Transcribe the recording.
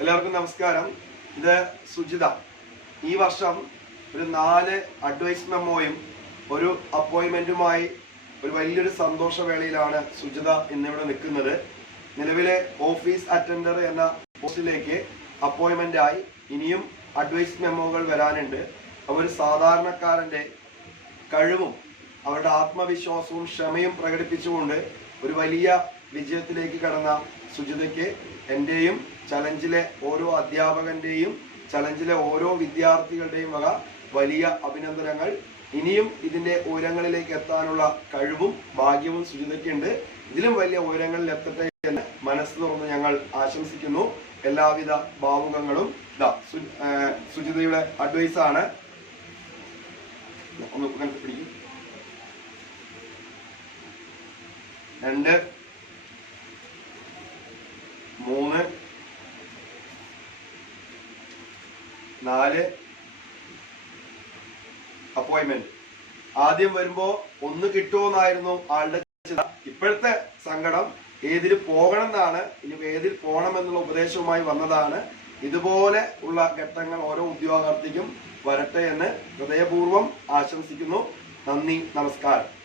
എല്ലാവർക്കും നമസ്കാരം. ഇത് സുജിത. ഈ വർഷം ഒരു നാല് അഡ്വൈസ് മെമ്മോയും ഒരു അപ്പോയിന്റ്മെന്റുമായി ഒരു വലിയൊരു സന്തോഷവേളയിലാണ് സുജിത ഇന്നിവിടെ നിൽക്കുന്നത്. നിലവിലെ ഓഫീസ് അറ്റൻഡർ എന്ന പോസ്റ്റിലേക്ക് അപ്പോയിന്റ്മെന്റ് ആയി ഇനിയും അഡ്വൈസ് മെമ്മോകൾ വരാനുണ്ട്. അപ്പോൾ ഒരു സാധാരണക്കാരന്റെ കഴിവും അവരുടെ ആത്മവിശ്വാസവും ക്ഷമയും പ്രകടിപ്പിച്ചുകൊണ്ട് ഒരു വലിയ വിജയത്തിലേക്ക് കടന്ന സുജിതയ്ക്ക് എന്റെയും ചലഞ്ചിലെ ഓരോ അധ്യാപകന്റെയും ചലഞ്ചിലെ ഓരോ വിദ്യാർത്ഥികളുടെയും വക വലിയ അഭിനന്ദനങ്ങൾ. ഇനിയും ഇതിന്റെ ഉയരങ്ങളിലേക്ക് എത്താനുള്ള കഴിവും ഭാഗ്യവും സുജിതയ്ക്കുണ്ട്. ഇതിലും വലിയ ഉയരങ്ങളിൽ എത്തട്ടെ എന്ന് മനസ്സ് തുറന്ന് ഞങ്ങൾ ആശംസിക്കുന്നു. എല്ലാവിധ ഭാവുകങ്ങളും ഇതാ സുജിതയുടെ അഡ്വൈസ് ആണ്. ഒന്ന് പിടിക്കും. രണ്ട്. മൂന്ന് നാല് അപ്പോയിന്റ്മെന്റ് ആദ്യം വരുമ്പോ ഒന്ന് കിട്ടുമെന്നായിരുന്നു ആളുടെ ചിന്ത. ഇപ്പോഴത്തെ സങ്കടം ഏതിൽ പോകണം എന്നാണ് ഇനി ഏതിൽ പോകണം എന്നുള്ള ഉപദേശവുമായി വന്നതാണ്. ഇതുപോലെ ഉള്ള ഘട്ടങ്ങൾ ഓരോ ഉദ്യോഗാർത്ഥിക്കും വരട്ടെ എന്ന് ഹൃദയപൂർവം ആശംസിക്കുന്നു. നന്ദി നമസ്കാരം.